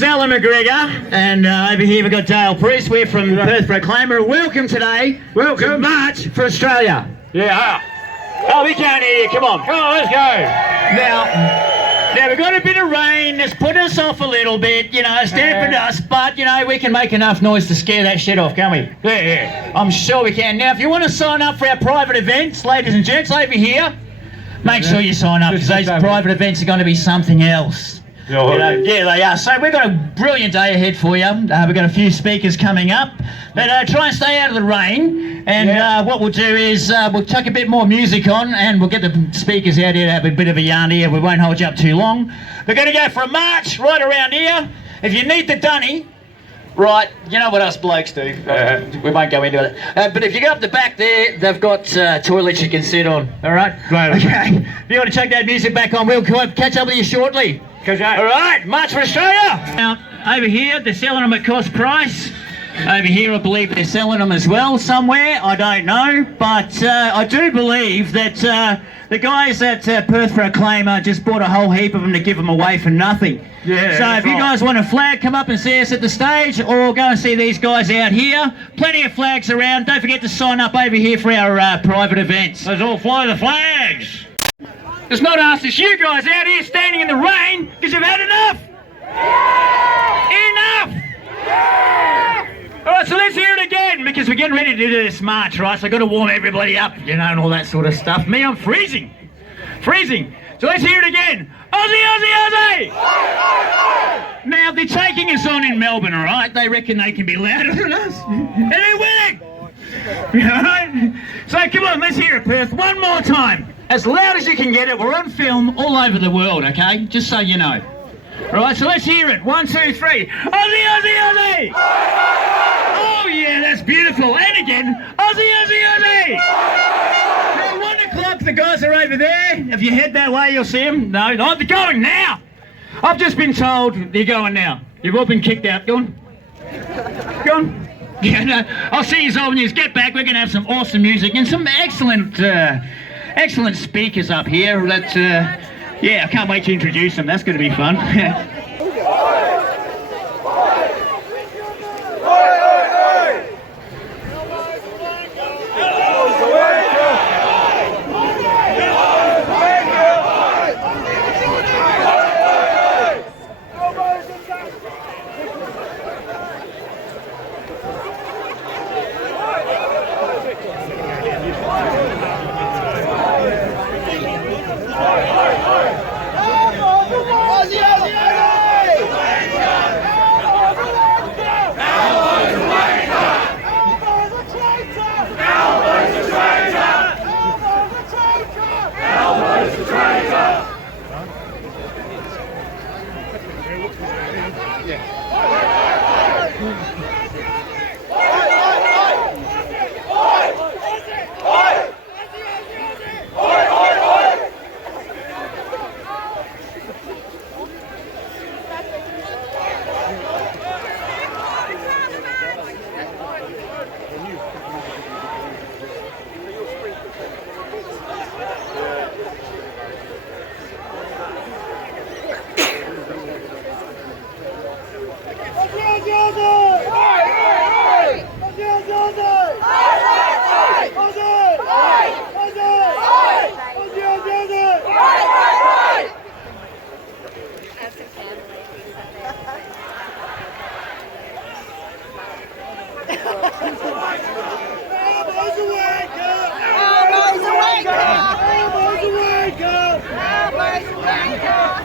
name's Alan McGregor, and over here we've got Dale Priest. We're from Perth Proclaimer. Welcome today. Welcome. March for Australia. Yeah. Oh, we can't hear you. Come on. Come on, let's go. Now we've got a bit of rain that's put us off a little bit, you know, it's dampened us, but, you know, we can make enough noise to scare that shit off, can't we? Yeah. I'm sure we can. Now, if you want to sign up for our private events, ladies and gents, over here, make sure you sign up, because those private events are going to be something else. Yeah, they are. So we've got a brilliant day ahead for you. We've got a few speakers coming up. But try and stay out of the rain. And what we'll do is we'll chuck a bit more music on, and we'll get the speakers out here to have a bit of a yarn here. We won't hold you up too long. We're going to go for a march right around here. If you need the dunny, right, you know what us blokes do. We won't go into it. But if you go up the back there, they've got toilets you can sit on. All right? Right. Okay. If you want to chuck that music back on, we'll catch up with you shortly. All right, March for Australia. Now, over here, they're selling them at cost price. Over here, I believe they're selling them as well somewhere. I don't know, but I do believe that the guys at Perth Proclaimer just bought a whole heap of them to give them away for nothing. Yeah. So if you guys want a flag, come up and see us at the stage, or go and see these guys out here. Plenty of flags around. Don't forget to sign up over here for our private events. Let's all fly the flags. It's not us, it's you guys out here standing in the rain because you've had enough! Enough! Alright, so let's hear it again, because we're getting ready to do this march, right? So I've got to warm everybody up, you know, and all that sort of stuff. Me, I'm freezing. Freezing. So let's hear it again. Aussie, Aussie, Aussie! Now, they're taking us on in Melbourne, alright? They reckon they can be louder than us. And they're winning! Alright? So come on, let's hear it, Perth, one more time. As loud as you can get it. We're on film all over the world, okay? Just so you know. Right, so let's hear it. 1, 2, 3. Aussie, Aussie, Aussie! Oh yeah, that's beautiful. And again, Aussie, Aussie, Aussie! Now, 1 o'clock, the guys are over there. If you head that way, you'll see them. No, they're going now. I've just been told they're going now. You've all been kicked out. Go on. Go on. Yeah, no, I'll see you all when you get back. We're going to have some awesome music and some excellent speakers up here that, yeah, I can't wait to introduce them. That's going to be fun.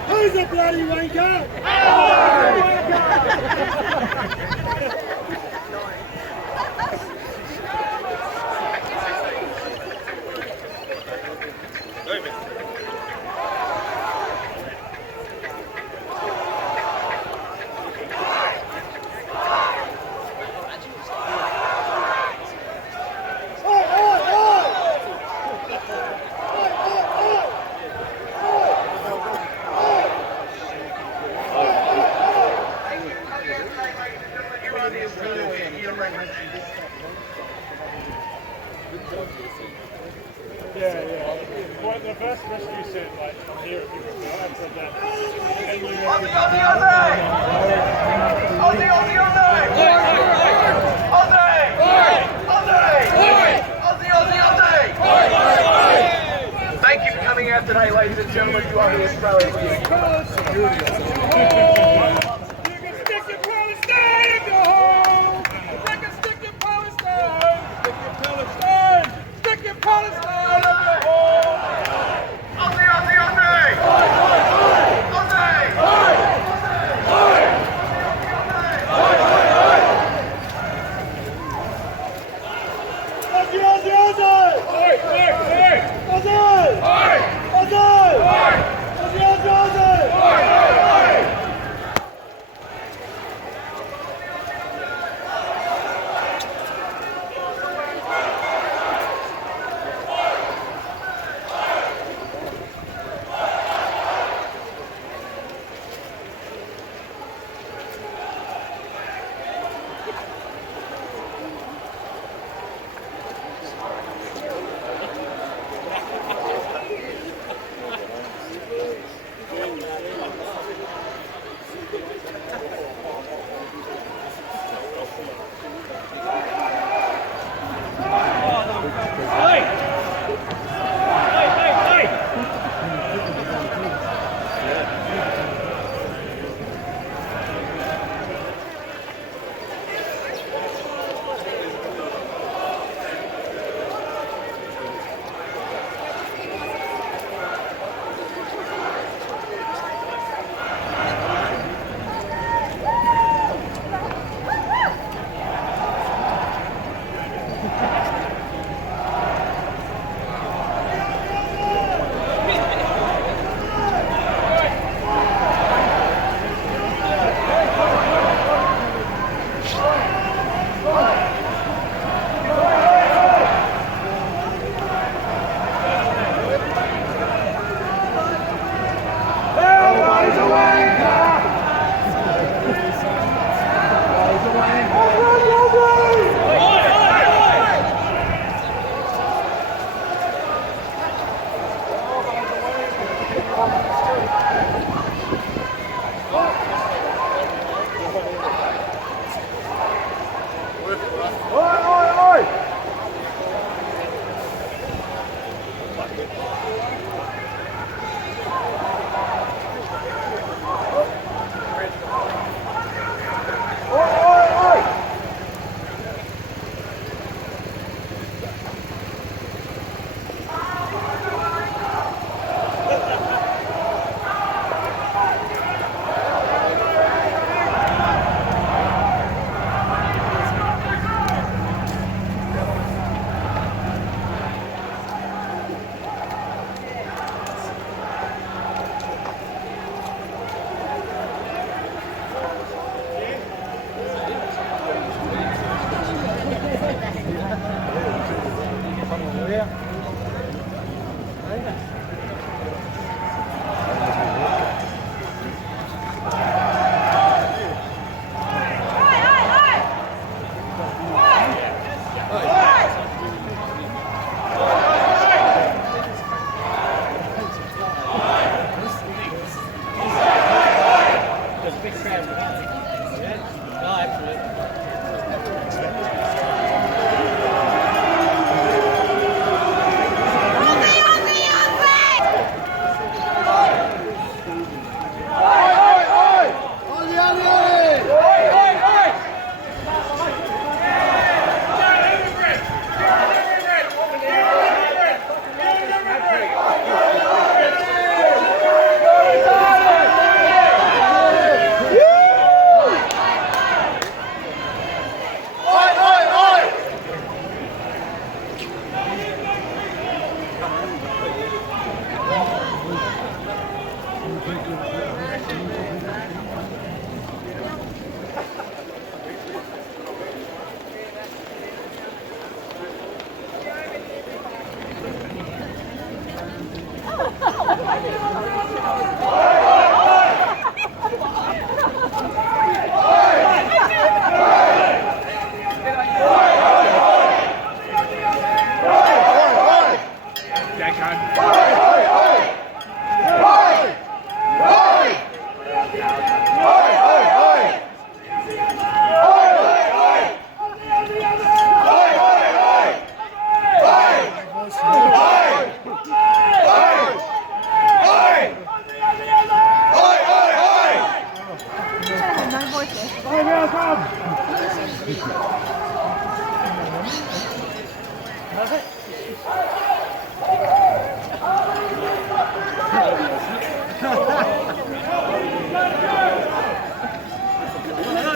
Who's a bloody wanker? Yeah. Well, the first rescue said, like, I'm here if you want to. I said that.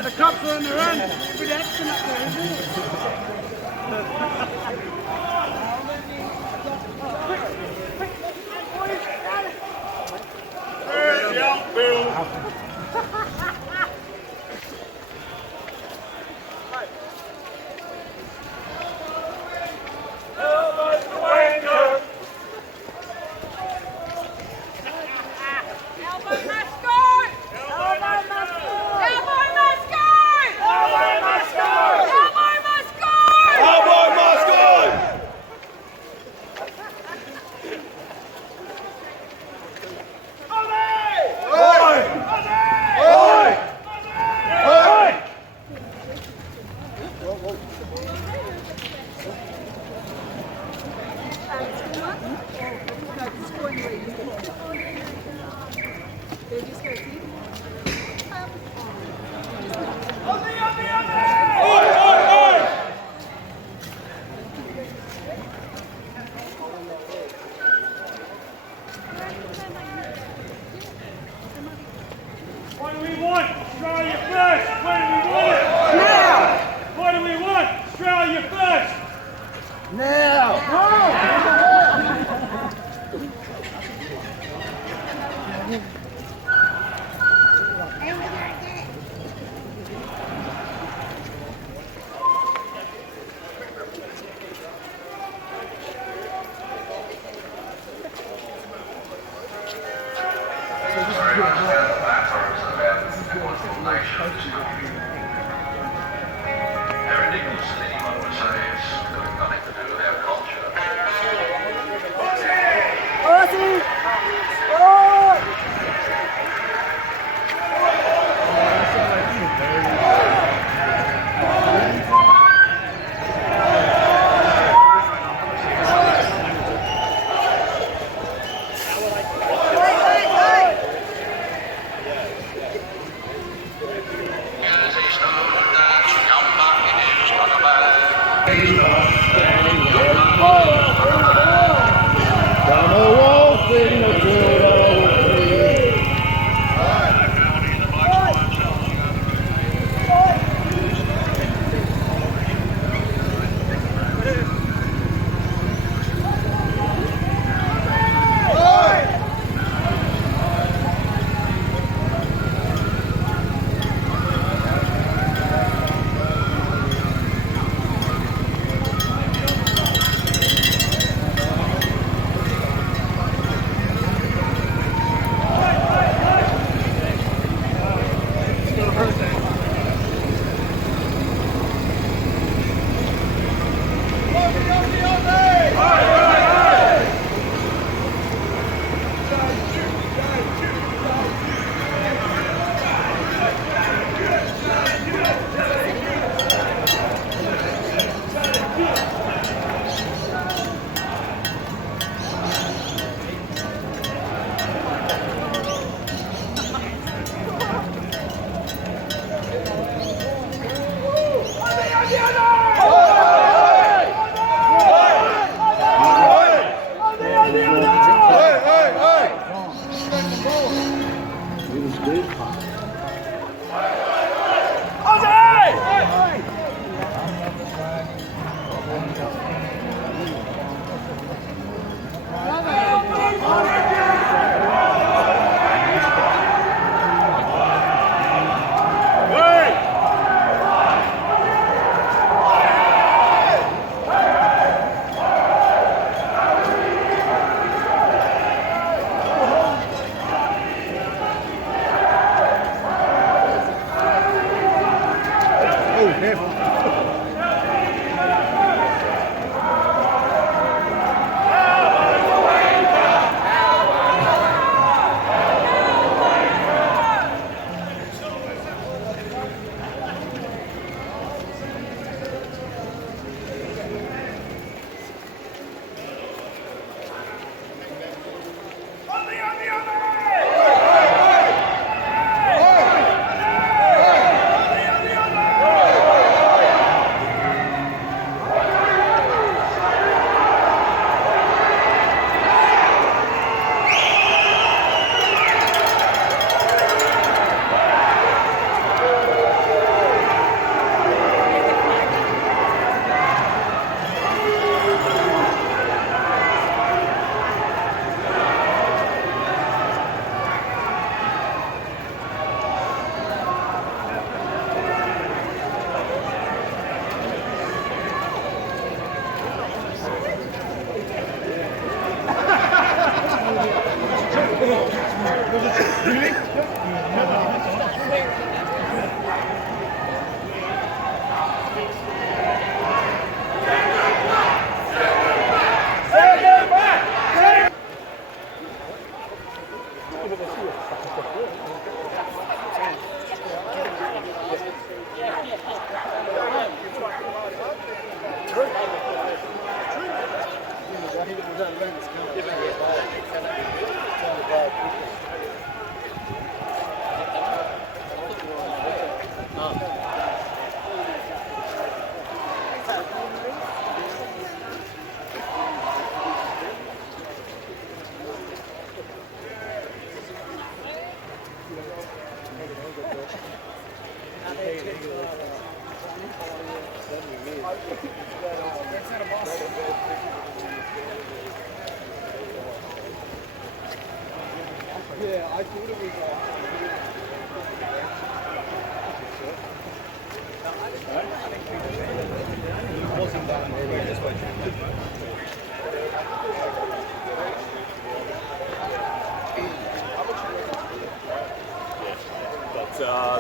The cops are on the run. Good action up there, isn't it? What do we want? Australia first! What do we want? Now! What do we want? Australia first! Now!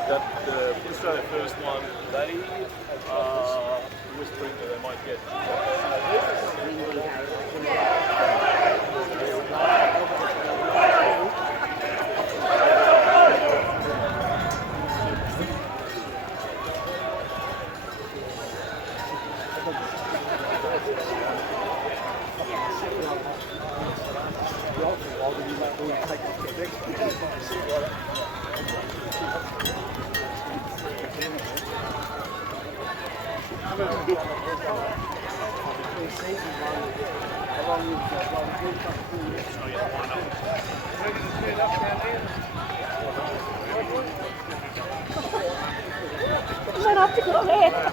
That the Australia first one, they whispering that they might get. Not have to go there.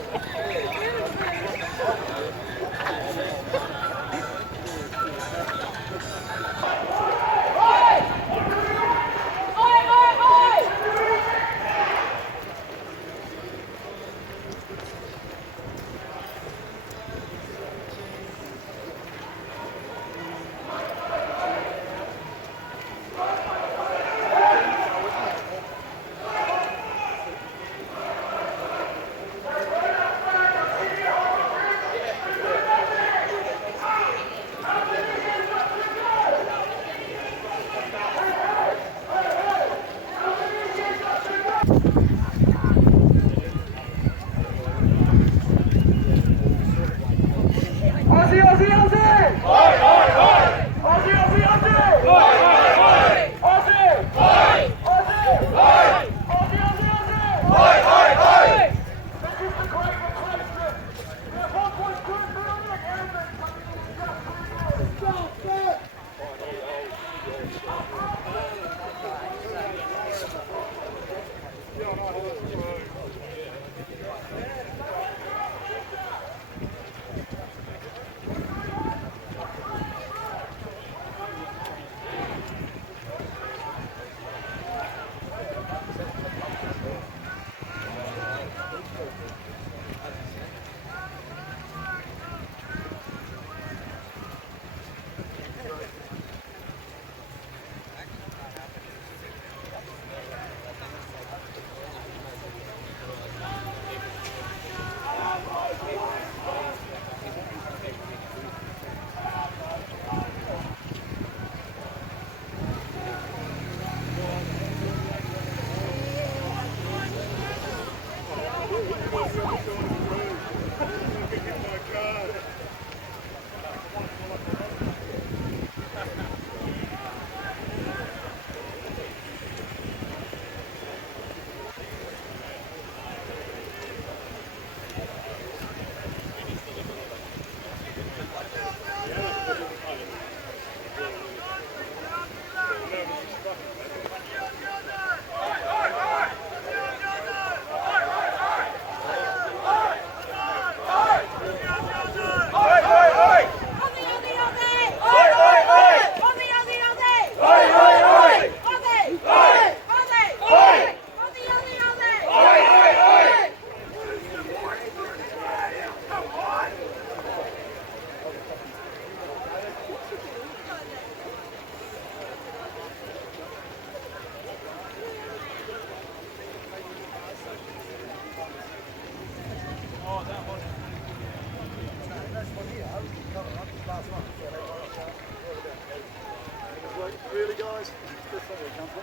Really, guys? That's not where it comes from.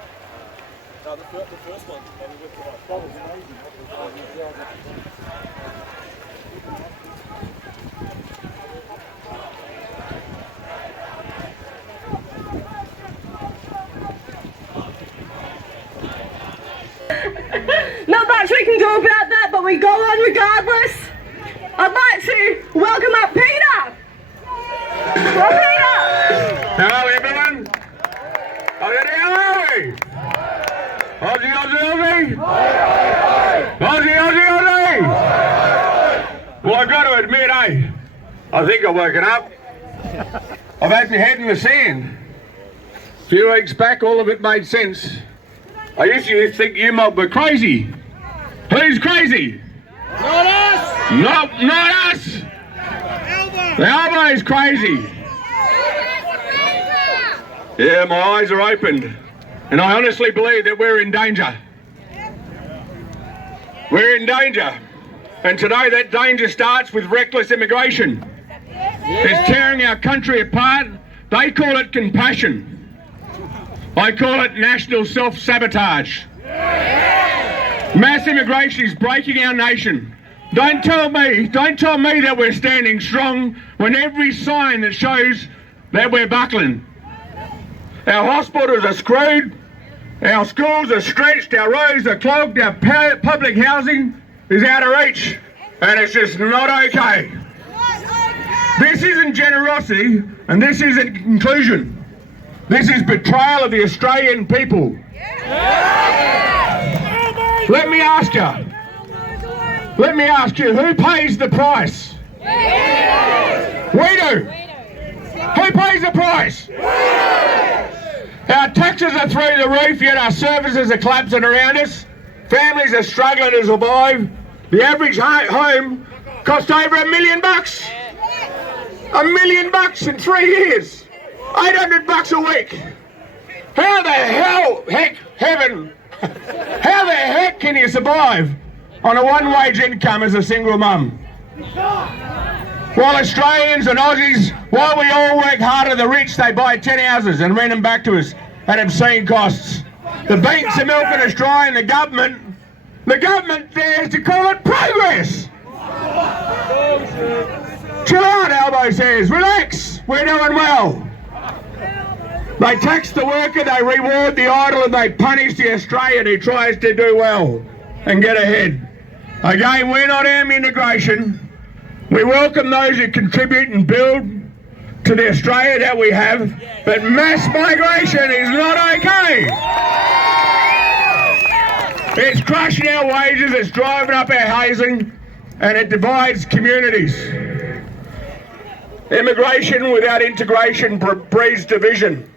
No, the first one. That was amazing. Not much we can do about that, but we go on regardless. I'd like to welcome up Peter. Well, Peter. Hello, everyone. Aussie, Aussie, Aussie. Aussie, Aussie, Aussie. Well, I've got to admit, I think I've woken up. I've had my head in the sand. A few weeks back, all of it made sense. I used to think you mob were crazy. Who's crazy? Not us! No, not us! The Albo's crazy. Yeah, my eyes are opened. And I honestly believe that we're in danger. We're in danger. And today that danger starts with reckless immigration. It's tearing our country apart. They call it compassion. I call it national self-sabotage. Mass immigration is breaking our nation. Don't tell me that we're standing strong when every sign that shows that we're buckling. Our hospitals are screwed, our schools are stretched, our roads are clogged, our public housing is out of reach, and it's just not okay. This isn't generosity, and this isn't inclusion. This is betrayal of the Australian people. Let me ask you, who pays the price? We do. Who pays the price? Our taxes are through the roof, yet our services are collapsing around us. Families are struggling to survive. The average home cost over $1 million. $1 million in 3 years. $800 a week. How the heck can you survive on a one-wage income as a single mum? While Australians and Aussies, while we all work hard at the rich, they buy 10 houses and rent them back to us at obscene costs. The banks are milking us dry, and the government dares to call it progress. Chill out, Albo says. Relax. We're doing well. They tax the worker, they reward the idle, and they punish the Australian who tries to do well and get ahead. Again, we're not anti-integration. We welcome those who contribute and build to the Australia that we have, but mass migration is not okay. It's crushing our wages, it's driving up our housing, and it divides communities. Immigration without integration breeds division.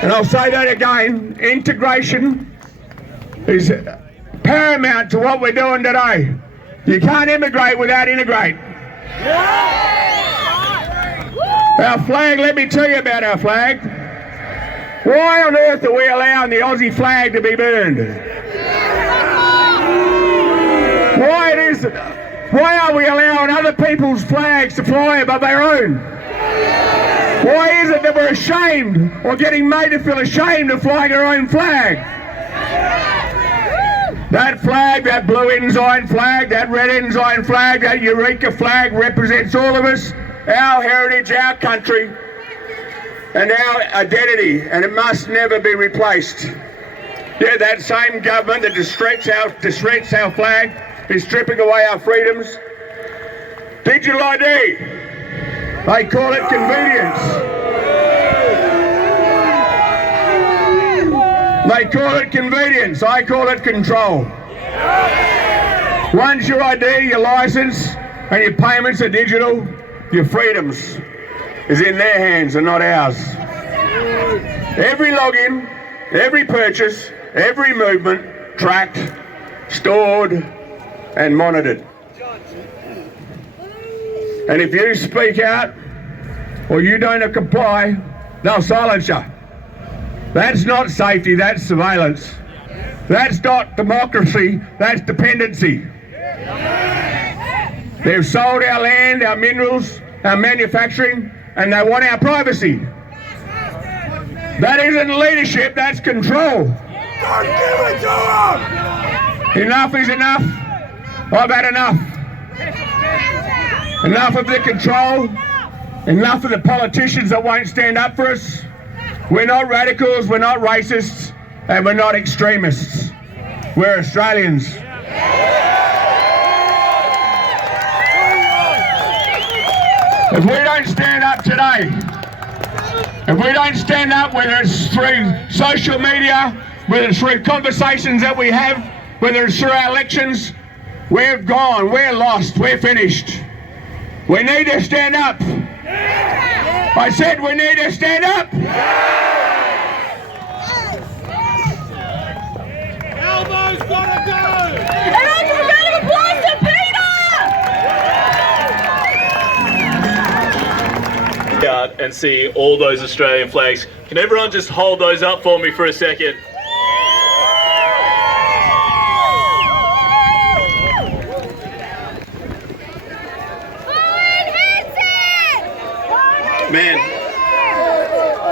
And I'll say that again, integration is paramount to what we're doing today. You can't immigrate without integrate. Our flag, let me tell you about our flag. Why on earth are we allowing the Aussie flag to be burned? Why are we allowing other people's flags to fly above our own? Why is it that we're ashamed or getting made to feel ashamed of flying our own flag? That flag, that blue ensign flag, that red ensign flag, that Eureka flag represents all of us, our heritage, our country, and our identity, and it must never be replaced. Yeah, that same government that disrespects our flag is stripping away our freedoms. Digital ID, they call it convenience. They call it convenience, I call it control. Once your ID, your licence and your payments are digital, your freedoms is in their hands and not ours. Every login, every purchase, every movement tracked, stored and monitored. And if you speak out or you don't comply, they'll silence you. That's not safety, that's surveillance. That's not democracy, that's dependency. They've sold our land, our minerals, our manufacturing, and they want our privacy. That isn't leadership, that's control. Don't give it to them! Enough is enough. I've had enough. Enough of the control. Enough of the politicians that won't stand up for us. We're not radicals, we're not racists, and we're not extremists. We're Australians. If we don't stand up today, if we don't stand up, whether it's through social media, whether it's through conversations that we have, whether it's through our elections, we're gone, we're lost, we're finished. We need to stand up. I said we need to stand up. Elbows gotta go! And that's a round of applause to Peter! Out and see all those Australian flags. Can everyone just hold those up for me for a second? Man,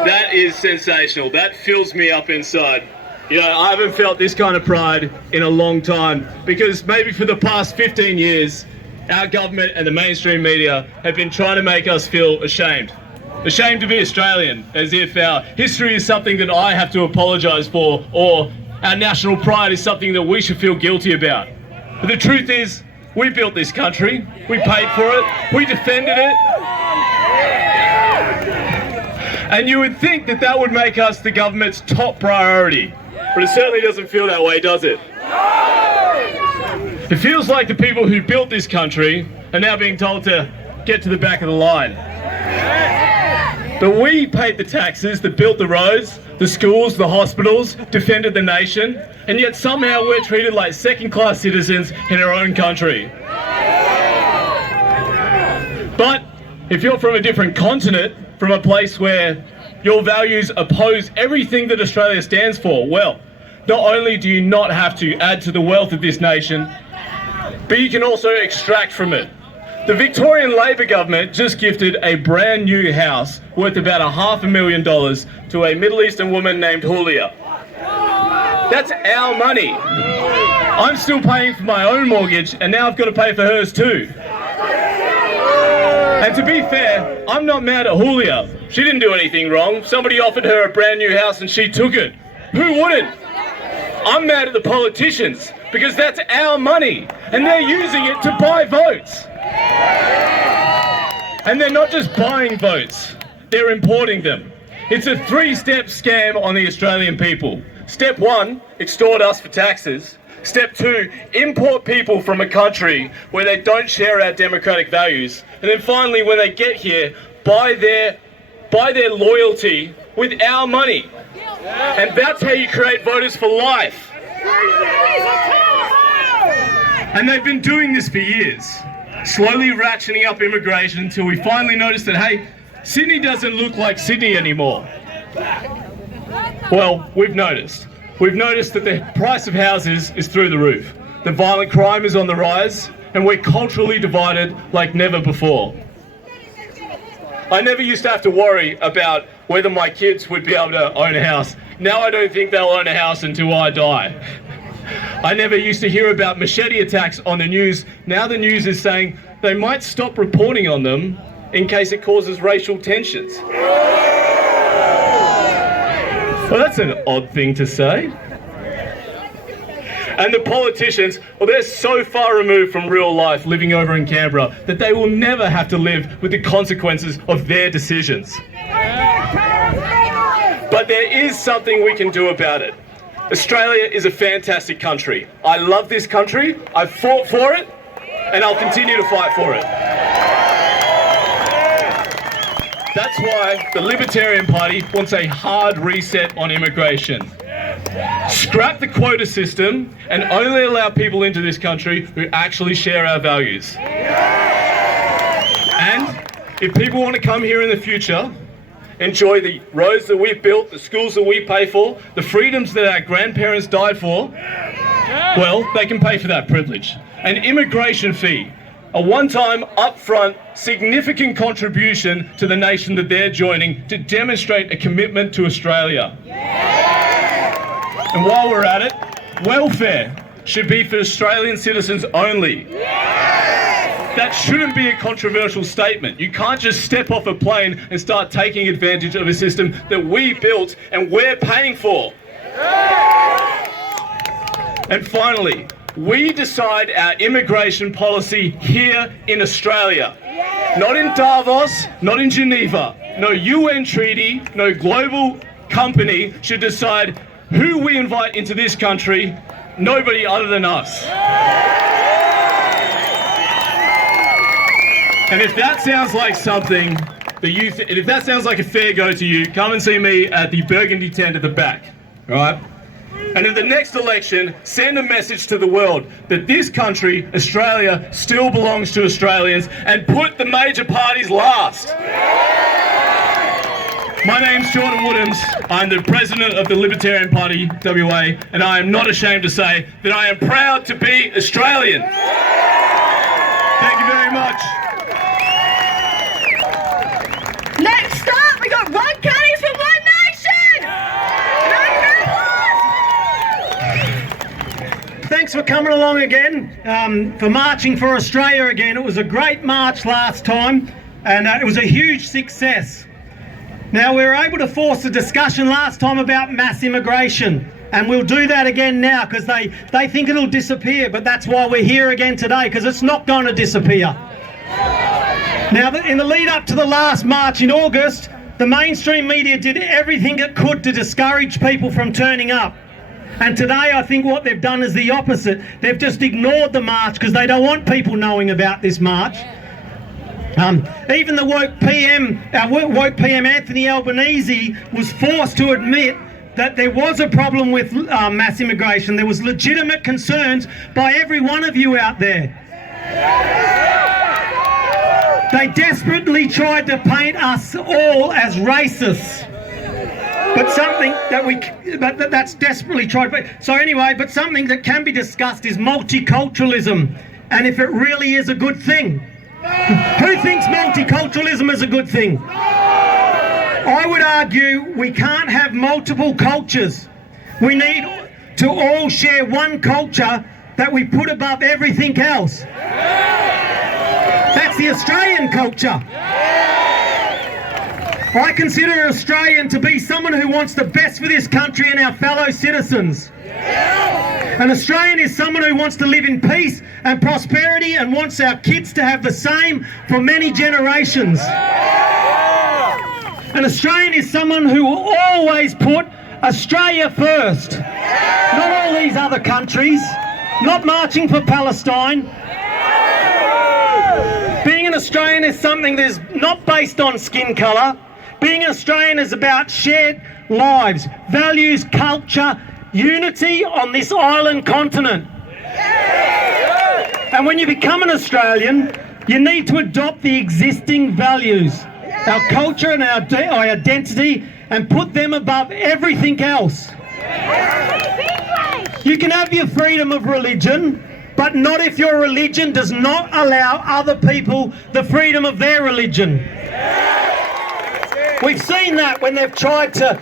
that is sensational. That fills me up inside. You know, I haven't felt this kind of pride in a long time, because maybe for the past 15 years, our government and the mainstream media have been trying to make us feel ashamed. Ashamed to be Australian, as if our history is something that I have to apologise for, or our national pride is something that we should feel guilty about. But the truth is, we built this country, we paid for it, we defended it. And you would think that that would make us the government's top priority. But it certainly doesn't feel that way, does it? It feels like the people who built this country are now being told to get to the back of the line. But we paid the taxes that built the roads, the schools, the hospitals, defended the nation, and yet somehow we're treated like second-class citizens in our own country. But if you're from a different continent, from a place where your values oppose everything that Australia stands for, well, not only do you not have to add to the wealth of this nation, but you can also extract from it. The Victorian Labor government just gifted a brand new house worth about $500,000 to a Middle Eastern woman named Julia. That's our money. I'm still paying for my own mortgage, and now I've got to pay for hers too. And to be fair, I'm not mad at Julia. She didn't do anything wrong. Somebody offered her a brand new house and she took it. Who wouldn't? I'm mad at the politicians, because that's our money and they're using it to buy votes. And they're not just buying votes, they're importing them. It's a three-step scam on the Australian people. Step one, extort us for taxes. Step two, import people from a country where they don't share our democratic values. And then finally, when they get here, buy their loyalty with our money. And that's how you create voters for life. And they've been doing this for years, slowly ratcheting up immigration until we finally noticed that, hey, Sydney doesn't look like Sydney anymore. Well, we've noticed. We've noticed that the price of houses is through the roof. The violent crime is on the rise, and we're culturally divided like never before. I never used to have to worry about whether my kids would be able to own a house. Now I don't think they'll own a house until I die. I never used to hear about machete attacks on the news. Now the news is saying they might stop reporting on them in case it causes racial tensions. Well, that's an odd thing to say. And the politicians, well, they're so far removed from real life living over in Canberra that they will never have to live with the consequences of their decisions. But there is something we can do about it. Australia is a fantastic country. I love this country, I've fought for it, and I'll continue to fight for it. That's why the Libertarian Party wants a hard reset on immigration. Scrap the quota system and only allow people into this country who actually share our values. And if people want to come here in the future, enjoy the roads that we've built, the schools that we pay for, the freedoms that our grandparents died for, well, they can pay for that privilege. An immigration fee, a one-time, upfront, significant contribution to the nation that they're joining to demonstrate a commitment to Australia. And while we're at it, welfare should be for Australian citizens only. That shouldn't be a controversial statement. You can't just step off a plane and start taking advantage of a system that we built and we're paying for. And finally, we decide our immigration policy here in Australia. Not in Davos, not in Geneva. No UN treaty, no global company should decide who we invite into this country, nobody other than us. And if that sounds like something that if that sounds like a fair go to you, come and see me at the Burgundy tent at the back, all right? And in the next election, send a message to the world that this country, Australia, still belongs to Australians, and put the major parties last. My name's Jordan Woodhams. I'm the president of the Libertarian Party, WA, and I am not ashamed to say that I am proud to be Australian. Thank you very much. Next up, we got Rod Caddies from One Nation! Thanks for coming along again, for marching for Australia again. It was a great march last time, and it was a huge success. Now, we were able to force a discussion last time about mass immigration, and we'll do that again now because they think it'll disappear, but that's why we're here again today, because it's not going to disappear. Now, in the lead up to the last march in August, the mainstream media did everything it could to discourage people from turning up. And today I think what they've done is the opposite. They've just ignored the march because they don't want people knowing about this march. Even the woke PM Anthony Albanese was forced to admit that there was a problem with mass immigration. There was legitimate concerns by every one of you out there. They desperately tried to paint us all as racists. But something that that's desperately tried. So anyway, but something that can be discussed is multiculturalism, and if it really is a good thing. Who thinks multiculturalism is a good thing? I would argue we can't have multiple cultures. We need to all share one culture that we put above everything else. That's the Australian culture. I consider an Australian to be someone who wants the best for this country and our fellow citizens. An Australian is someone who wants to live in peace and prosperity and wants our kids to have the same for many generations. An Australian is someone who will always put Australia first, not all these other countries, not marching for Palestine. Being an Australian is something that is not based on skin colour. Being an Australian is about shared lives, values, culture, unity on this island continent. And when you become an Australian, you need to adopt the existing values, our culture and our identity, and put them above everything else. You can have your freedom of religion, but not if your religion does not allow other people the freedom of their religion. We've seen that when they've tried to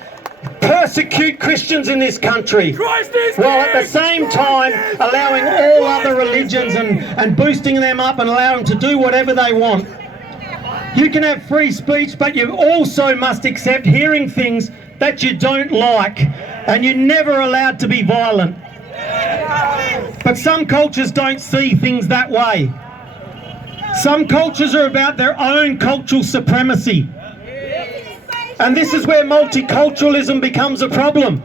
persecute Christians in this country, Christ is while at the king! same time allowing all other religions and boosting them up and allowing them to do whatever they want. You can have free speech, but you also must accept hearing things that you don't like, and you're never allowed to be violent. But some cultures don't see things that way. Some cultures are about their own cultural supremacy. And this is where multiculturalism becomes a problem.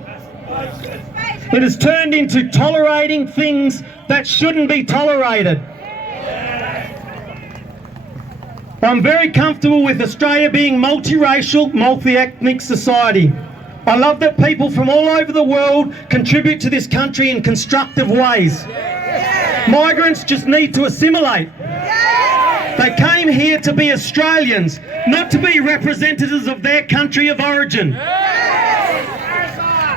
It has turned into tolerating things that shouldn't be tolerated. I'm very comfortable with Australia being multiracial, multi-ethnic society. I love that people from all over the world contribute to this country in constructive ways. Migrants just need to assimilate. They came here to be Australians, not to be representatives of their country of origin.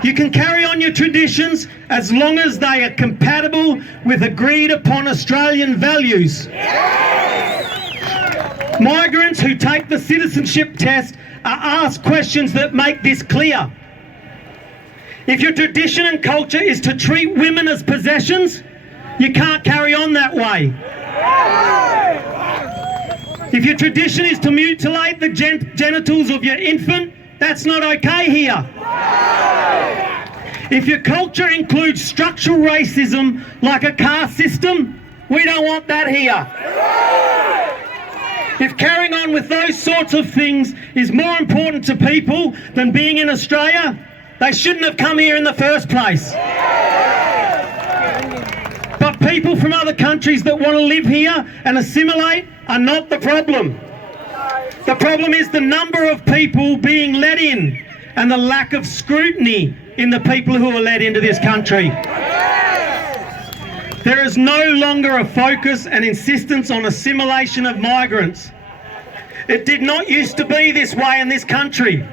You can carry on your traditions as long as they are compatible with agreed upon Australian values. Migrants who take the citizenship test are asked questions that make this clear. If your tradition and culture is to treat women as possessions, you can't carry on that way. If your tradition is to mutilate the genitals of your infant, that's not okay here. If your culture includes structural racism like a caste system, we don't want that here. If carrying on with those sorts of things is more important to people than being in Australia, they shouldn't have come here in the first place. But people from other countries that want to live here and assimilate are not the problem. The problem is the number of people being let in and the lack of scrutiny in the people who are let into this country. There is no longer a focus and insistence on assimilation of migrants. It did not used to be this way in this country.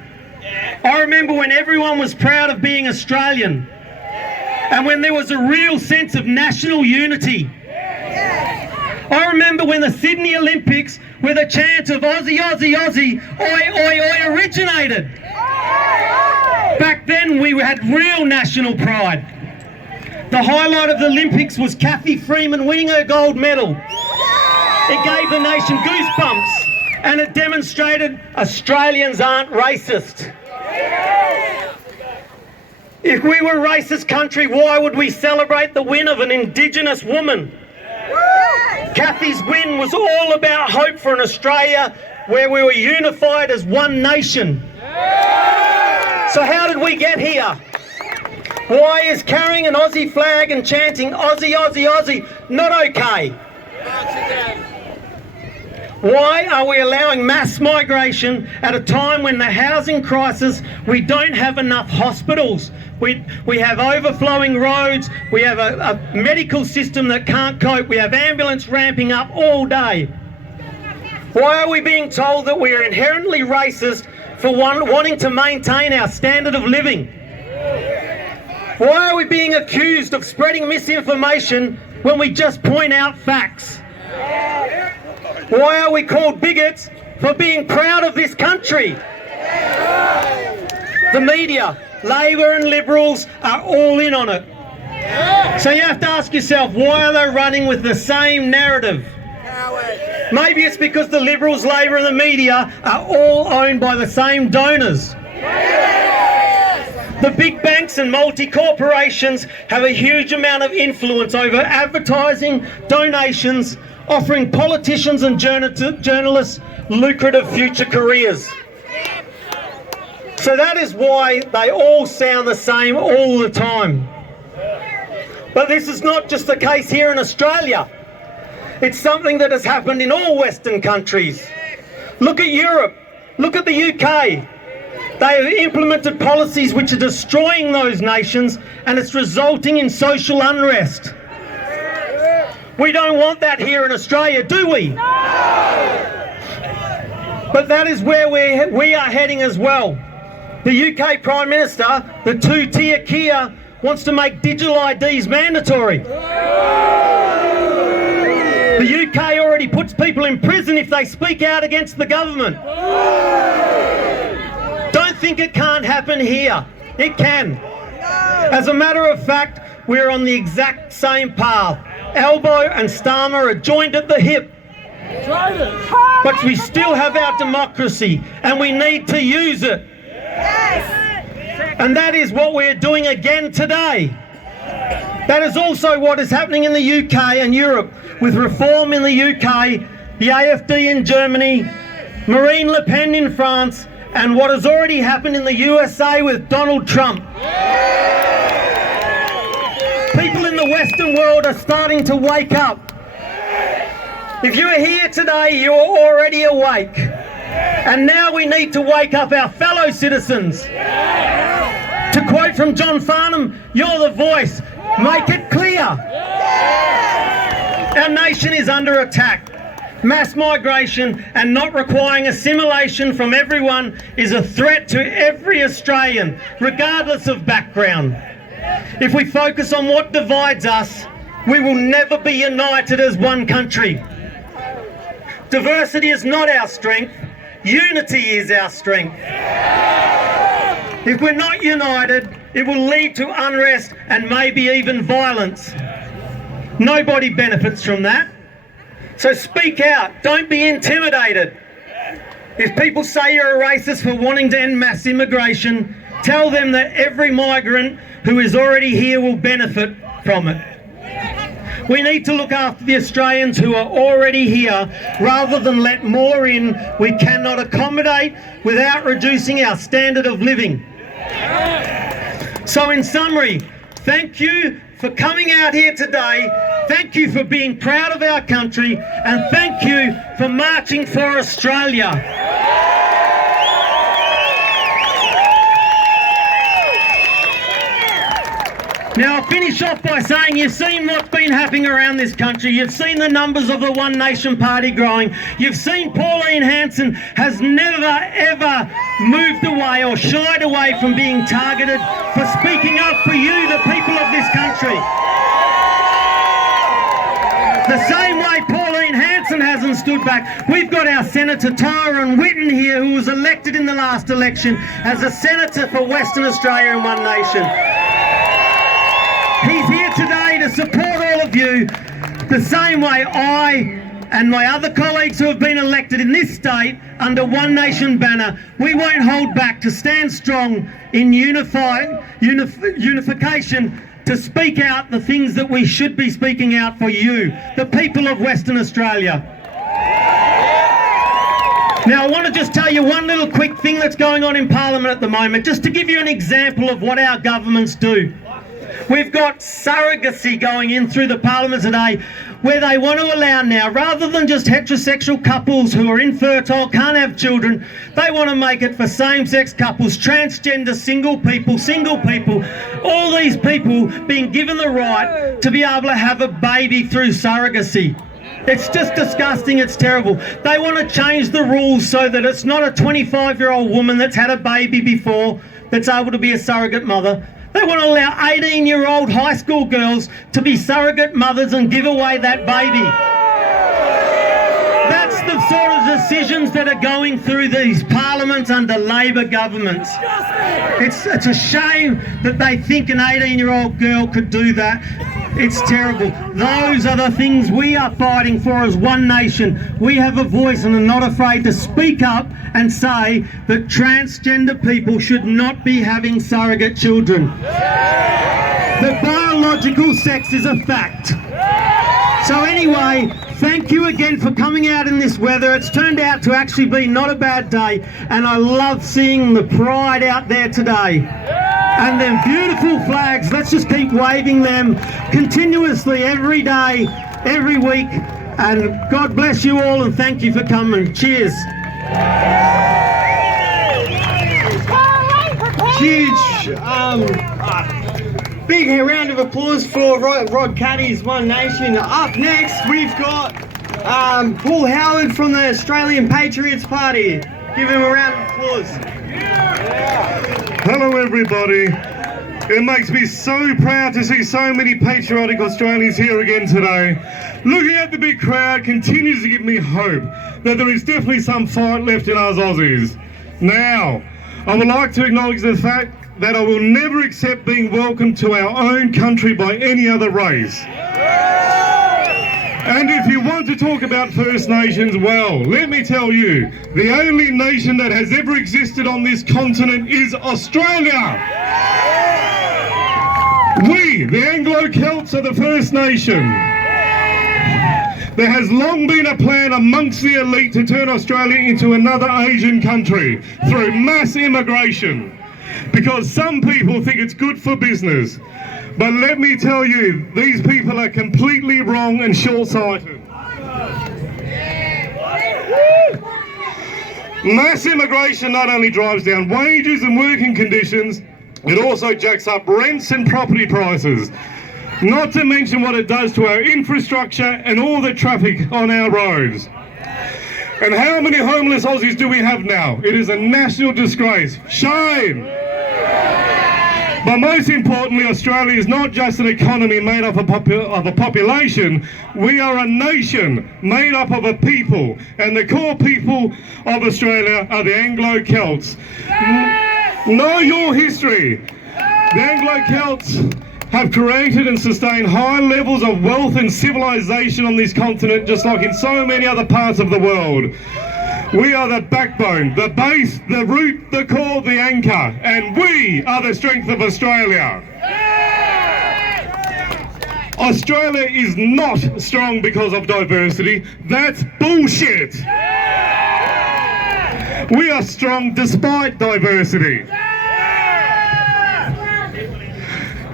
I remember when everyone was proud of being Australian and when there was a real sense of national unity. I remember when the Sydney Olympics, where the chant of Aussie, Aussie, Aussie, oi, oi, oi originated. Back then we had real national pride. The highlight of the Olympics was Cathy Freeman winning her gold medal. It gave the nation goosebumps and it demonstrated Australians aren't racist. If we were a racist country, why would we celebrate the win of an Indigenous woman? Cathy's win was all about hope for an Australia where we were unified as one nation. So how did we get here? Why is carrying an Aussie flag and chanting Aussie, Aussie, Aussie not okay? Why are we allowing mass migration at a time when the housing crisis, we don't have enough hospitals, we have overflowing roads, we have a medical system that can't cope, we have ambulance ramping up all day? Why are we being told that we are inherently racist for wanting to maintain our standard of living? Why are we being accused of spreading misinformation when we just point out facts? Why are we called bigots for being proud of this country? The media, Labor and Liberals are all in on it. So you have to ask yourself, why are they running with the same narrative? Maybe it's because the Liberals, Labor and the media are all owned by the same donors. The big banks and multi-corporations have a huge amount of influence over advertising, donations, offering politicians and journalists lucrative future careers. So that is why they all sound the same all the time. But this is not just the case here in Australia. It's something that has happened in all Western countries. Look at Europe. Look at the UK. They have implemented policies which are destroying those nations, and it's resulting in social unrest. We don't want that here in Australia, do we? No! But that is where we are heading as well. The UK Prime Minister, the two-tier Kia, wants to make digital IDs mandatory. The UK already puts people in prison if they speak out against the government. Don't think it can't happen here. It can. As a matter of fact, we're on the exact same path. Elbow and Starmer are joined at the hip. But we still have our democracy and we need to use it. And that is what we're doing again today. That is also what is happening in the UK and Europe with reform in the UK, the AfD in Germany, Marine Le Pen in France, and what has already happened in the USA with Donald Trump. People in the Western world are starting to wake up. If you are here today, you are already awake. And now we need to wake up our fellow citizens. To quote from John Farnham, you're the voice. Make it clear. Our nation is under attack. Mass migration and not requiring assimilation from everyone is a threat to every Australian, regardless of background. If we focus on what divides us, we will never be united as one country. Diversity is not our strength, unity is our strength. If we're not united, it will lead to unrest and maybe even violence. Nobody benefits from that. So speak out, don't be intimidated. If people say you're a racist for wanting to end mass immigration, tell them that every migrant who is already here will benefit from it. We need to look after the Australians who are already here rather than let more in we cannot accommodate without reducing our standard of living. So in summary, thank you for coming out here today, thank you for being proud of our country, and thank you for marching for Australia. Now, I'll finish off by saying you've seen what's been happening around this country. You've seen the numbers of the One Nation Party growing. You've seen Pauline Hanson has never, ever moved away or shied away from being targeted for speaking up for you, the people of this country. The same way Pauline Hanson hasn't stood back. We've got our Senator Tyrone Whitten here, who was elected in the last election as a Senator for Western Australia and One Nation. He's here today to support all of you the same way I and my other colleagues who have been elected in this state under One Nation banner. We won't hold back to stand strong in unification to speak out the things that we should be speaking out for you, the people of Western Australia. Now, I want to just tell you one little quick thing that's going on in Parliament at the moment, just to give you an example of what our governments do. We've got surrogacy going in through the Parliament today, where they want to allow now, rather than just heterosexual couples who are infertile, can't have children, they want to make it for same-sex couples, transgender single people, all these people being given the right to be able to have a baby through surrogacy. It's just disgusting, it's terrible. They want to change the rules so that it's not a 25-year-old woman that's had a baby before that's able to be a surrogate mother. They want to allow 18-year-old high school girls to be surrogate mothers and give away that baby. That's the sort of decisions that are going through these parliaments under Labor governments. It's a shame that they think an 18-year-old girl could do that. It's terrible. Those are the things we are fighting for as One Nation. We have a voice and are not afraid to speak up and say that transgender people should not be having surrogate children. The biological sex is a fact. So anyway, thank you again for coming out in this weather. It's turned out to actually be not a bad day, and I love seeing the pride out there today. And them beautiful flags, let's just keep waving them continuously every day, every week. And God bless you all and thank you for coming. Cheers. Huge, big round of applause for Rod Caddies, One Nation. Up next, we've got Paul Howard from the Australian Patriots Party. Give him a round of applause. Hello everybody. It makes me so proud to see so many patriotic Australians here again today. Looking at the big crowd continues to give me hope that there is definitely some fight left in us Aussies. Now, I would like to acknowledge the fact that I will never accept being welcomed to our own country by any other race. And if you want to talk about First Nations, well, let me tell you, the only nation that has ever existed on this continent is Australia. We, the Anglo-Celts, are the First Nation. There has long been a plan amongst the elite to turn Australia into another Asian country through mass immigration, because some people think it's good for business. But let me tell you, these people are completely wrong and short-sighted. Mass immigration not only drives down wages and working conditions, it also jacks up rents and property prices. Not to mention what it does to our infrastructure and all the traffic on our roads. And how many homeless Aussies do we have now? It is a national disgrace. Shame! But most importantly, Australia is not just an economy made up of a population. We are a nation made up of a people. And the core people of Australia are the Anglo-Celts. Know your history. The Anglo-Celts have created and sustained high levels of wealth and civilization on this continent, just like in so many other parts of the world. We are the backbone, the base, the root, the core, the anchor, and we are the strength of Australia. Australia is not strong because of diversity. That's bullshit. We are strong despite diversity.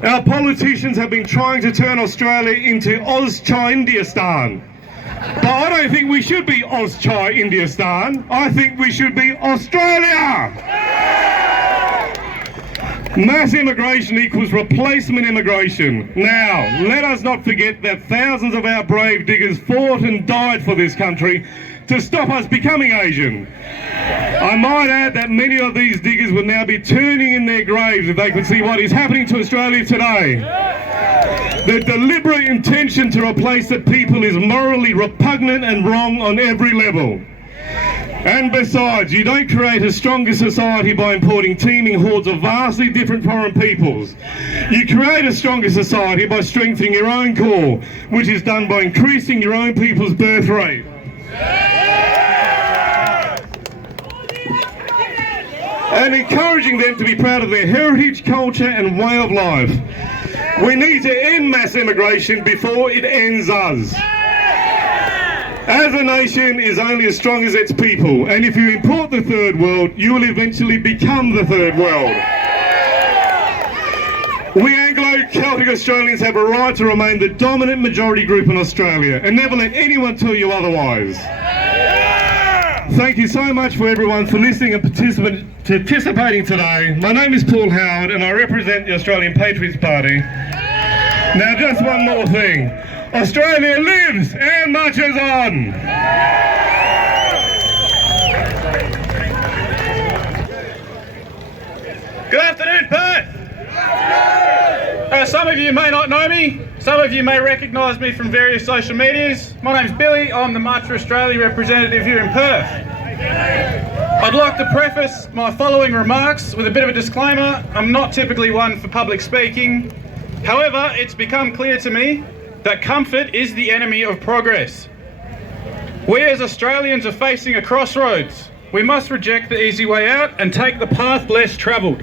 Our politicians have been trying to turn Australia into Oz-China-Indiastan. But I don't think we should be Oz-China-Indiastan. I think we should be Australia! Mass immigration equals replacement immigration. Now, let us not forget that thousands of our brave diggers fought and died for this country to stop us becoming Asian. I might add that many of these diggers would now be turning in their graves if they could see what is happening to Australia today. The deliberate intention to replace the people is morally repugnant and wrong on every level. And besides, you don't create a stronger society by importing teeming hordes of vastly different foreign peoples. You create a stronger society by strengthening your own core, which is done by increasing your own people's birth rate. And encouraging them to be proud of their heritage, culture and way of life. We need to end mass immigration before it ends us. As a nation is only as strong as its people, and if you import the third world, you will eventually become the third world. We Anglo-Celtic Australians have a right to remain the dominant majority group in Australia, and never let anyone tell you otherwise. Thank you so much for everyone for listening and participating today. My name is Paul Howard and I represent the Australian Patriots Party. Now just one more thing. Australia lives and marches on! Good afternoon, Perth! Some of you may not know me, some of you may recognise me from various social medias. My name's Billy, I'm the March for Australia representative here in Perth. I'd like to preface my following remarks with a bit of a disclaimer. I'm not typically one for public speaking. However, it's become clear to me that comfort is the enemy of progress. We as Australians are facing a crossroads. We must reject the easy way out and take the path less travelled.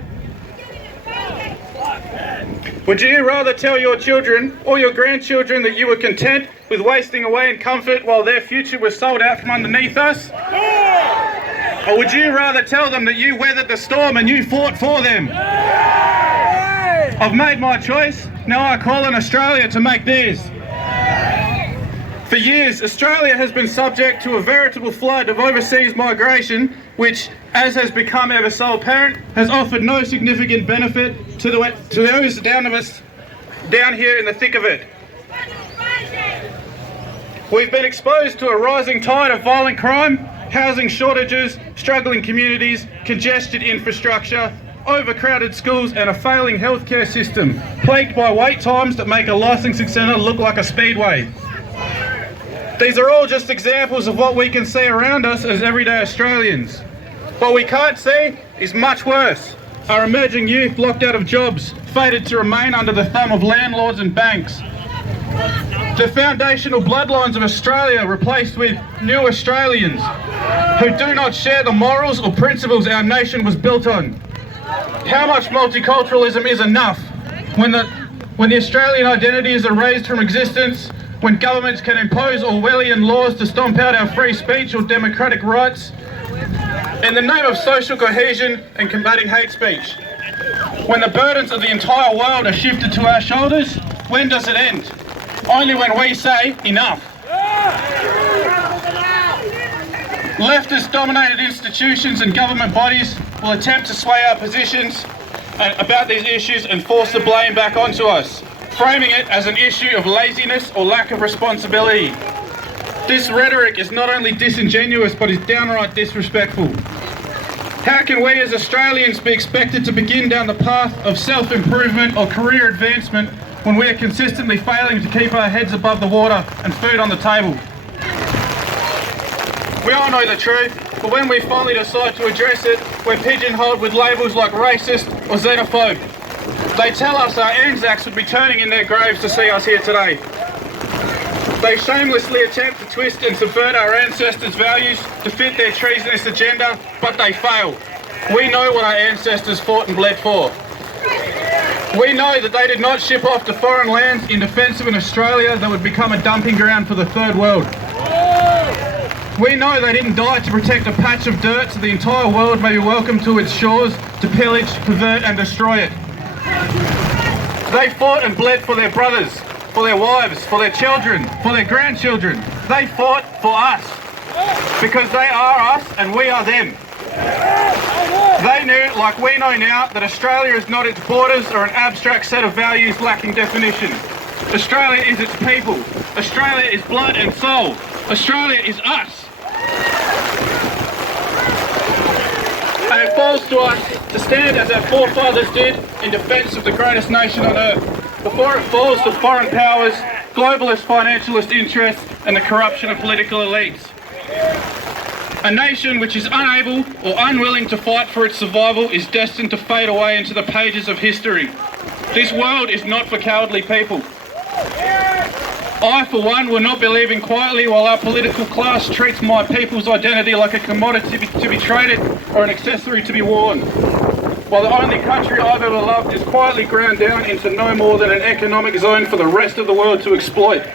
Would you rather tell your children or your grandchildren that you were content with wasting away in comfort while their future was sold out from underneath us? Or would you rather tell them that you weathered the storm and you fought for them? I've made my choice, now I call on Australia to make theirs. For years, Australia has been subject to a veritable flood of overseas migration, which, as has become ever so apparent, has offered no significant benefit to those down here in the thick of it. We've been exposed to a rising tide of violent crime, housing shortages, struggling communities, congested infrastructure, overcrowded schools and a failing healthcare system, plagued by wait times that make a licensing centre look like a speedway. These are all just examples of what we can see around us as everyday Australians. What we can't see is much worse. Our emerging youth locked out of jobs, fated to remain under the thumb of landlords and banks. The foundational bloodlines of Australia replaced with new Australians who do not share the morals or principles our nation was built on. How much multiculturalism is enough when the Australian identity is erased from existence, when governments can impose Orwellian laws to stomp out our free speech or democratic rights in the name of social cohesion and combating hate speech? When the burdens of the entire world are shifted to our shoulders, when does it end? Only when we say enough. Leftist-dominated institutions and government bodies will attempt to sway our positions about these issues and force the blame back onto us, framing it as an issue of laziness or lack of responsibility. This rhetoric is not only disingenuous but is downright disrespectful. How can we as Australians be expected to begin down the path of self-improvement or career advancement when we are consistently failing to keep our heads above the water and food on the table? We all know the truth, but when we finally decide to address it, we're pigeonholed with labels like racist or xenophobe. They tell us our Anzacs would be turning in their graves to see us here today. They shamelessly attempt to twist and subvert our ancestors' values to fit their treasonous agenda, but they fail. We know what our ancestors fought and bled for. We know that they did not ship off to foreign lands in defence of an Australia that would become a dumping ground for the third world. We know they didn't die to protect a patch of dirt so the entire world may be welcome to its shores to pillage, pervert and destroy it. They fought and bled for their brothers, for their wives, for their children, for their grandchildren. They fought for us because they are us and we are them. They knew, like we know now, that Australia is not its borders or an abstract set of values lacking definition. Australia is its people. Australia is blood and soul. Australia is us. And it falls to us to stand as our forefathers did in defence of the greatest nation on earth, before it falls to foreign powers, globalist financialist interests and the corruption of political elites. A nation which is unable or unwilling to fight for its survival is destined to fade away into the pages of history. This world is not for cowardly people. I, for one, will not be leaving quietly while our political class treats my people's identity like a commodity to be traded or an accessory to be worn. While the only country I've ever loved is quietly ground down into no more than an economic zone for the rest of the world to exploit.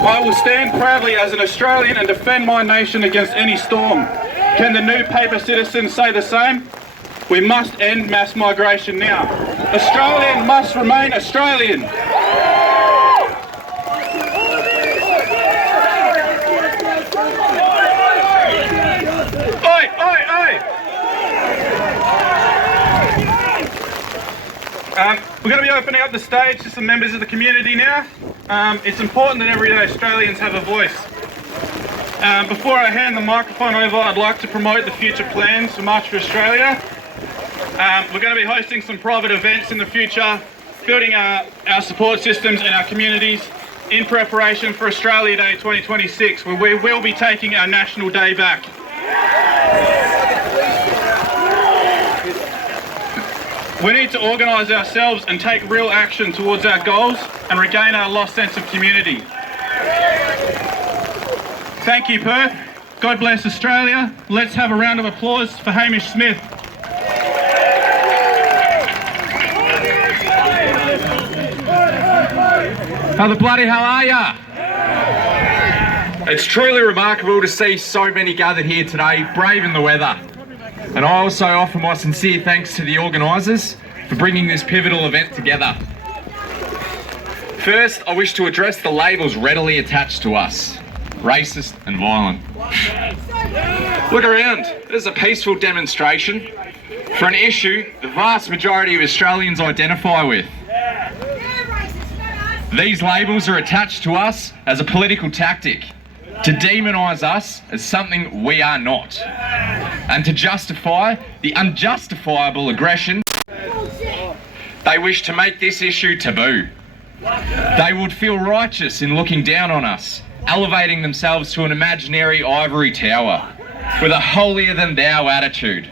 I will stand proudly as an Australian and defend my nation against any storm. Can the new paper citizens say the same? We must end mass migration now. Australian must remain Australian. We're going to be opening up the stage to some members of the community now. It's important that everyday Australians have a voice. Before I hand the microphone over, I'd like to promote the future plans for March for Australia. We're going to be hosting some private events in the future, building our support systems in our communities in preparation for Australia Day 2026, where we will be taking our National Day back. We need to organise ourselves and take real action towards our goals and regain our lost sense of community. Thank you, Perth. God bless Australia. Let's have a round of applause for Hamish Smith. How the bloody hell are ya? It's truly remarkable to see so many gathered here today, braving the weather. And I also offer my sincere thanks to the organisers for bringing this pivotal event together. First, I wish to address the labels readily attached to us: racist and violent. Look around. It is a peaceful demonstration for an issue the vast majority of Australians identify with. These labels are attached to us as a political tactic, to demonise us as something we are not, and to justify the unjustifiable aggression. They wish to make this issue taboo. They would feel righteous in looking down on us, elevating themselves to an imaginary ivory tower with a holier-than-thou attitude.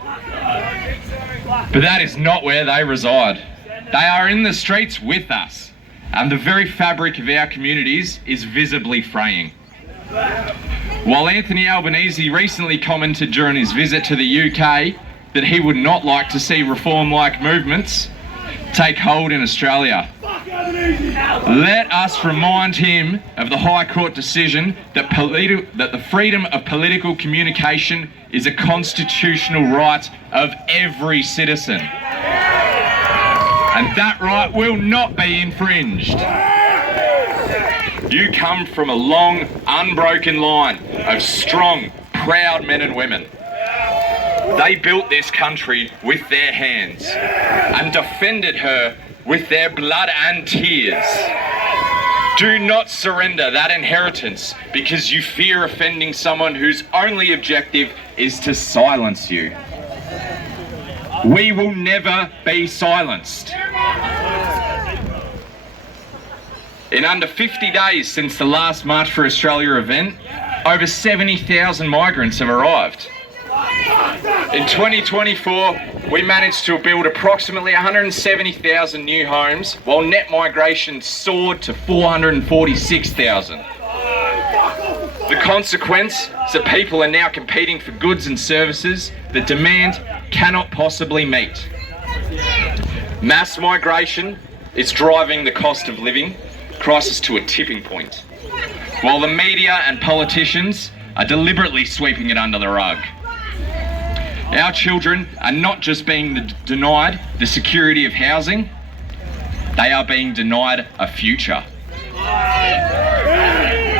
But that is not where they reside. They are in the streets with us, and the very fabric of our communities is visibly fraying. While Anthony Albanese recently commented during his visit to the UK that he would not like to see reform-like movements take hold in Australia, let us remind him of the High Court decision that the freedom of political communication is a constitutional right of every citizen. And that right will not be infringed. You come from a long, unbroken line of strong, proud men and women. They built this country with their hands and defended her with their blood and tears. Do not surrender that inheritance because you fear offending someone whose only objective is to silence you. We will never be silenced. In under 50 days since the last March for Australia event, over 70,000 migrants have arrived. In 2024, we managed to build approximately 170,000 new homes, while net migration soared to 446,000. The consequence is that people are now competing for goods and services that demand cannot possibly meet. Mass migration is driving the cost of living crisis to a tipping point, while the media and politicians are deliberately sweeping it under the rug. Our children are not just being denied the security of housing, they are being denied a future.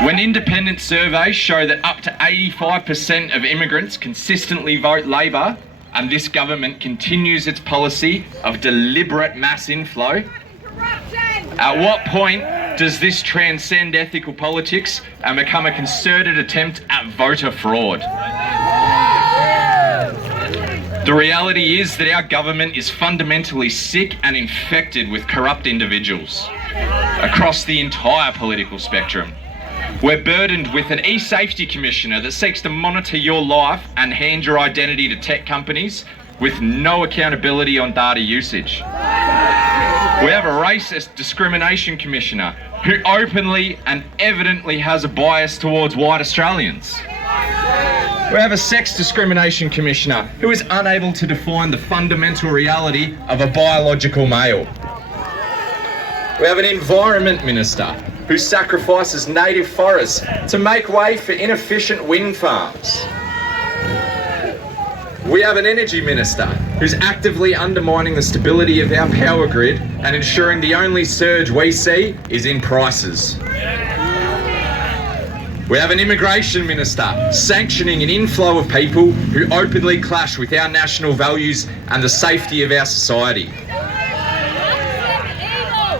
When independent surveys show that up to 85% of immigrants consistently vote Labor, and this government continues its policy of deliberate mass inflow, at what point does this transcend ethical politics and become a concerted attempt at voter fraud? The reality is that our government is fundamentally sick and infected with corrupt individuals across the entire political spectrum. We're burdened with an e-safety commissioner that seeks to monitor your life and hand your identity to tech companies with no accountability on data usage. We have a racist discrimination commissioner who openly and evidently has a bias towards white Australians. We have a sex discrimination commissioner who is unable to define the fundamental reality of a biological male. We have an environment minister who sacrifices native forests to make way for inefficient wind farms. We have an energy minister who's actively undermining the stability of our power grid and ensuring the only surge we see is in prices. We have an immigration minister sanctioning an inflow of people who openly clash with our national values and the safety of our society.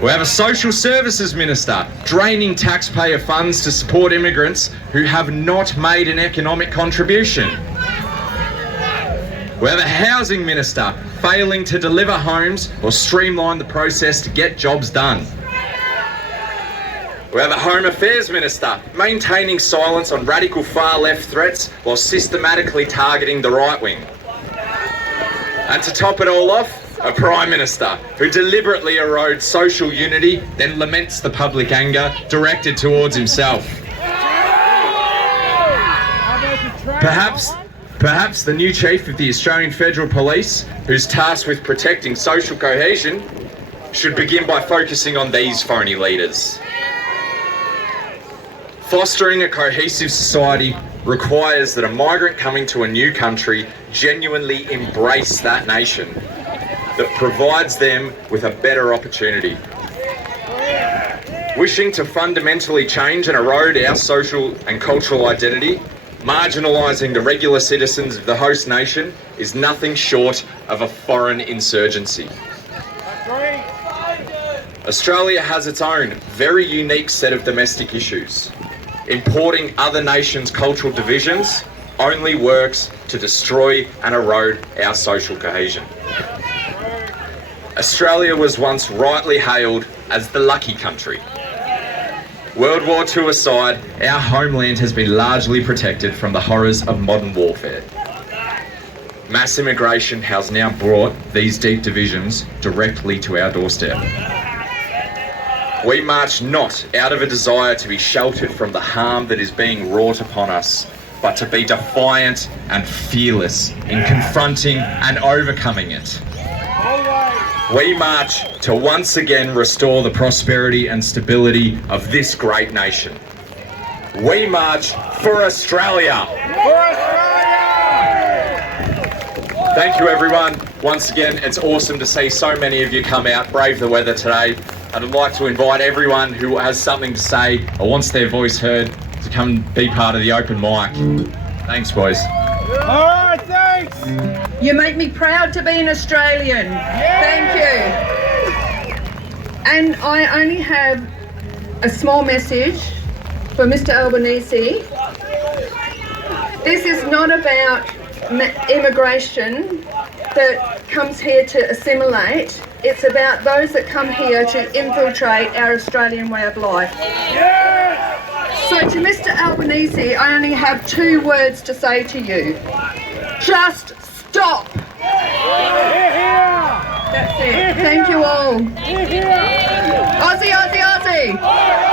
We have a social services minister draining taxpayer funds to support immigrants who have not made an economic contribution. We have a housing minister failing to deliver homes or streamline the process to get jobs done. We have a Home Affairs Minister maintaining silence on radical far-left threats while systematically targeting the right wing. And to top it all off, a Prime Minister who deliberately erodes social unity, then laments the public anger directed towards himself. Perhaps the new chief of the Australian Federal Police, who's tasked with protecting social cohesion, should begin by focusing on these phony leaders. Fostering a cohesive society requires that a migrant coming to a new country genuinely embrace that nation that provides them with a better opportunity. Wishing to fundamentally change and erode our social and cultural identity, marginalising the regular citizens of the host nation, is nothing short of a foreign insurgency. Australia has its own very unique set of domestic issues. Importing other nations' cultural divisions only works to destroy and erode our social cohesion. Australia was once rightly hailed as the lucky country. World War II aside, our homeland has been largely protected from the horrors of modern warfare. Mass immigration has now brought these deep divisions directly to our doorstep. We march not out of a desire to be sheltered from the harm that is being wrought upon us, but to be defiant and fearless in confronting and overcoming it. We march to once again restore the prosperity and stability of this great nation. We march for Australia! Thank you everyone. Once again, it's awesome to see so many of you come out, brave the weather today. And I'd like to invite everyone who has something to say or wants their voice heard to come be part of the open mic. Thanks, boys. Alright, thanks! You make me proud to be an Australian. Thank you. And I only have a small message for Mr. Albanese. This is not about immigration that comes here to assimilate. It's about those that come here to infiltrate our Australian way of life. So to Mr. Albanese, I only have 2 words to say to you. Just stop. That's it. Thank you all. Aussie, Aussie, Aussie.